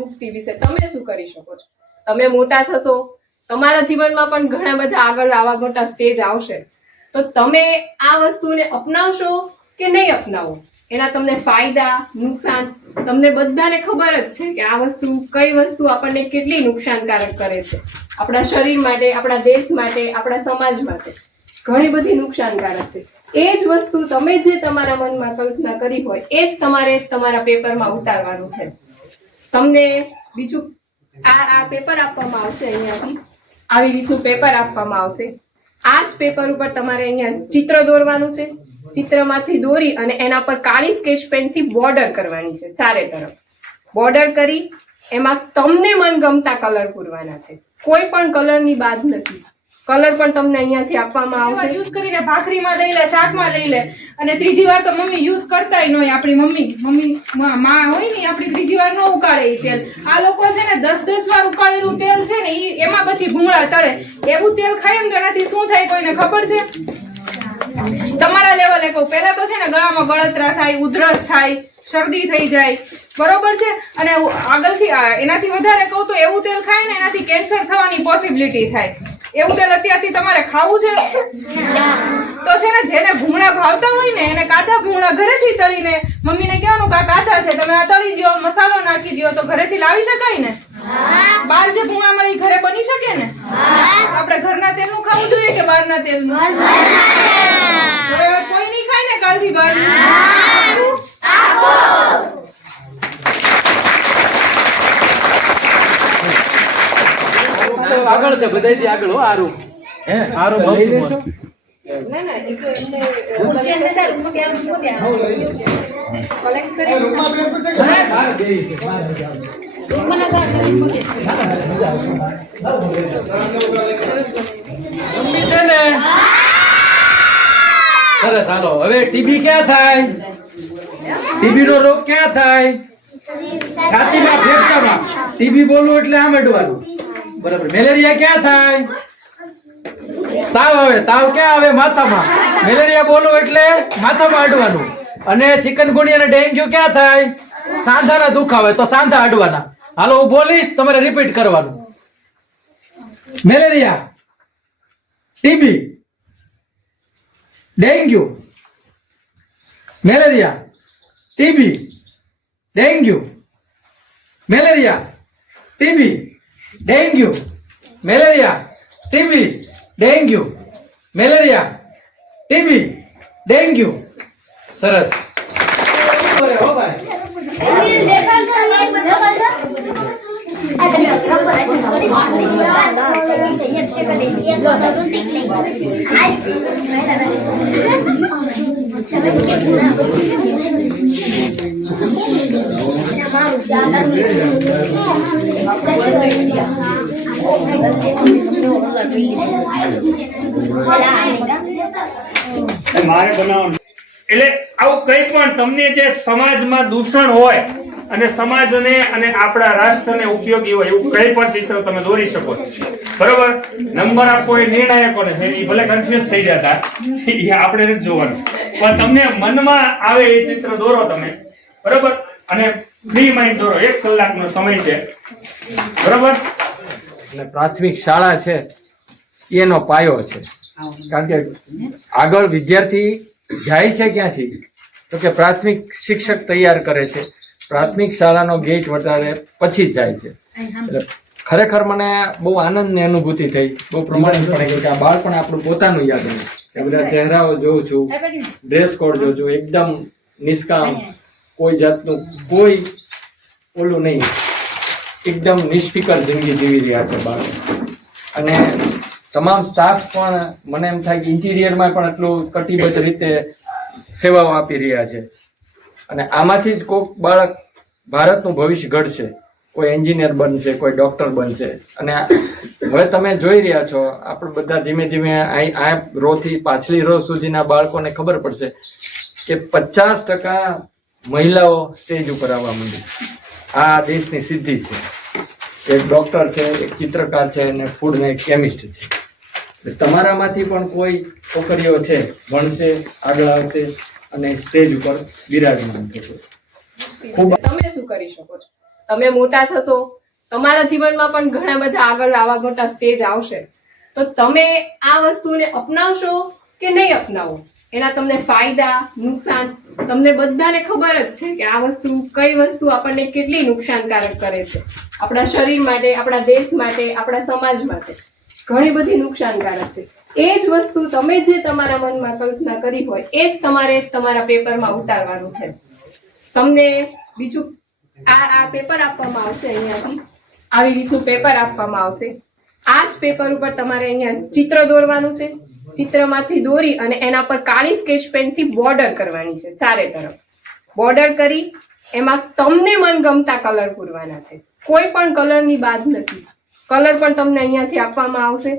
મુક્તિ વિશે તમે શું કરી શકો છો? તમે મોટા થશો, તમારા જીવનમાં પણ ઘણા બધા આગળ આવા મોટા સ્ટેજ આવશે, તો તમે આ વસ્તુને અપનાવશો કે નહીં અપનાવો? એના તમને ફાયદા, નુકસાન તમને બધાને ખબર જ છે કે આ વસ્તુ કઈ વસ્તુ આપણને કેટલી નુકસાનકારક કરે છે, આપણા શરીર માટે, આપણા દેશ માટે, આપણા સમાજ માટે ઘણી બધી નુકસાનકારક છે. એ જ વસ્તુ તમે જે તમારા મનમાં કલ્પના કરી હોય એ જ તમારે તમારા પેપરમાં ઉતારવાનું છે. તમને બીજું આ પેપર આપવામાં આવશે, અહીંયાથી આવી રીતનું પેપર આપવામાં આવશે. આ જ પેપર ઉપર તમારે અહીંયા ચિત્ર દોરવાનું છે. ચિત્રમાંથી દોરી અને એના પર કાળી સ્કેચ પેનથી બોર્ડર કરવાની છે. ચારે તરફ બોર્ડર કરી એમાં તમને મનગમતા કલર પૂરવાના છે. કોઈ પણ કલરની બાદ નથી. કલર પણ તમને અહીંયાથી આપવામાં આવશે. યુઝ કરીને ભાખરીમાં લઈ લે, શાકમાં લઈ લે, અને ત્રીજી વાર તો મમ્મી યુઝ કરતા ન હોય. આપણી મમ્મી માં હોય ને, આપણી ત્રીજી વાર ન ઉકાળે એ તેલ. આ લોકો છે ને 10 વાર ઉકાળેલું તેલ છે ને, એમાં પછી ભૂંગળા તળે. એવું તેલ ખાય ને તો એનાથી શું થાય કોઈને ખબર છે? તમારા લેવલે કહું, પહેલા તો છે ને ગળામાં બળતરા થાય, ઉધરસ થાય, શરદી થઈ જાય, બરોબર છે. અને આગળથી એનાથી વધારે કહું તો એવું તેલ ખાય ને એનાથી કેન્સર થવાની પોસિબિલિટી થાય. એવું તેલ અત્યારથી તમારે ખાવું છે? તો છે ને જેને ભૂંગળા ભાવતા હોય ને એને કાચા ભૂંગળા ઘરેથી તળીને મમ્મીને કહેવાનું કે આ કાચા છે, તમે આ તળી દો, મસાલો નાખી દો, તો ઘરેથી લાવી શકાય ને. બહાર જે ભૂંગળા મળે ઘરે બની શકે ને. આપણે ઘરના તેલનું ખાવું જોઈએ કે બહારના તેલનું? હવે કોઈ નહીં ખાય ને કાલથી બહારનું. આગળ છે બધાયથી આગળ. હો આરું હે આરું લઈ લેશો? ના ના, એ તો એમને ખુરશી અને સારું કલેક્ટ કરી છે ને. સરસ, હાલો. હવે ટીબી ક્યાં થાય? ટીબી નો રોગ ક્યાં થાય? છાતીમાં, ફેફસામાં. ટીબી બોલવું એટલે આમ અડવાનું, બરાબર. મેલેરિયા ક્યાં થાય? તાવ આવે. તાવ ક્યાં આવે? માથામાં. મેલેરિયા બોલવું એટલે માથામાં અડવાનું. અને ચિકનગુનિયા અને ડેન્ગ્યુ ક્યાં થાય? સાંધાના દુખાવે, તો સાંધા અડવાના. હાલો હું બોલીશ, તમારે રિપીટ કરવાનું. Malaria, TB, dengue, malaria, TB, dengue, malaria, TB, dengue, malaria, TB, dengue, malaria, TB, dengue. સરસ. હો ભાઈ. મારે બનાવવાનું એટલે આવું કઈ પણ તમને જે સમાજમાં દૂષણ હોય અને સમાજને અને આપણા રાષ્ટ્રને ઉપયોગી હોય એવું કઈ પણ ચિત્ર તમે દોરી શકો. બરોબર. નંબર આપો એ નિર્ણાયકોને છે, એ ભલે કન્ફ્યુઝ થઈ જતા, એ આપણે નથી જોવાનું, પણ તમને મનમાં આવે એ ચિત્ર દોરો તમે. બરોબર. અને ફ્રી માઇન્ડ દોરો. 1 કલાકનો સમય છે. બરોબર. અને પ્રાથમિક શાળા છે એનો પાયો છે. કારણ કે આગળ વિદ્યાર્થી જાય છે ક્યાંથી? તો કે પ્રાથમિક શિક્ષક તૈયાર કરે છે. પ્રાથમિક શાળાનો ગેટ વધારે પછી જ જાય છે. એટલે ખરેખર મને બહુ આનંદની અનુભૂતિ થઈ. બહુ પ્રમાણિકપણે કહ્યું કે આ બાળપણ આપણું પોતાનું યાદ હોય. એ બધા ચહેરાઓ જોઉં છું, ડ્રેસ કોડ જોઉં છું, એકદમ નિષ્કામ, કોઈ જાતનું કોઈ ઓલું નહીં, એકદમ નિષ્ફિકર જિંદગી જીવી રહ્યા છે બાળકો. અને તમામ સ્ટાફ પણ મને એમ થાય કે ઇન્ટિરિયરમાં પણ એટલું કટિબદ્ધ રીતે સેવાઓ આપી રહ્યા છે. અને આમાંથી જ કોઈક બાળક ભારતનું ભવિષ્ય ઘડશે. કોઈ એન્જિનિયર બનશે, કોઈ ડોક્ટર બનશે. અને હવે તમે જોઈ રહ્યા છો, આપણે બધા ધીમે ધીમે આ રોથી પાછલી રો સુધીના બાળકોને ખબર પડશે કે 50% મહિલાઓ સ્ટેજ ઉપર આવવા માંડી. આ દેશની સિદ્ધિ છે. એક ડોક્ટર છે, એક ચિત્રકાર છે, અને ફૂડ ને એક કેમિસ્ટ છે. તમારામાંથી પણ કોઈ છોકરીઓ છે, ભણશે, આગળ આવશે અને સ્ટેજ ઉપર બિરાજમાન થશે. તમે શું કરી શકો છો? તમે મોટા થશો, તમારા જીવનમાં પણ ઘણા બધા આગળ આવા મોટા સ્ટેજ આવશે, તો તમે આ વસ્તુને અપનાવશો કે નહીં અપનાવો? એના તમને ફાયદા, નુકસાન તમને બધાને ખબર જ છે કે આ વસ્તુ કઈ વસ્તુ આપણને કેટલી નુકસાનકારક કરે છે, આપણા શરીર માટે, આપણા દેશ માટે, આપણા સમાજ માટે ઘણી બધી નુકસાનકારક છે. એ જ વસ્તુ તમે જે તમારા મનમાં કલ્પના કરી હોય એ જ તમારે તમારા પેપરમાં ઉતારવાનું છે. તમને બીજું આ પેપર આપવામાં આવશે, અહીંયાથી આવી રીતનું પેપર આપવામાં આવશે. આ જ પેપર ઉપર તમારે અહીંયા ચિત્ર દોરવાનું છે. ચિત્રમાંથી દોરી અને એના પર કાળી સ્કેચ પેનથી બોર્ડર કરવાની છે. ચારે તરફ બોર્ડર કરી એમાં તમને મનગમતા કલર પૂરવાના છે. કોઈ પણ કલરની બાદ નથી. કલર પણ તમને અહીંયાથી આપવામાં આવશે.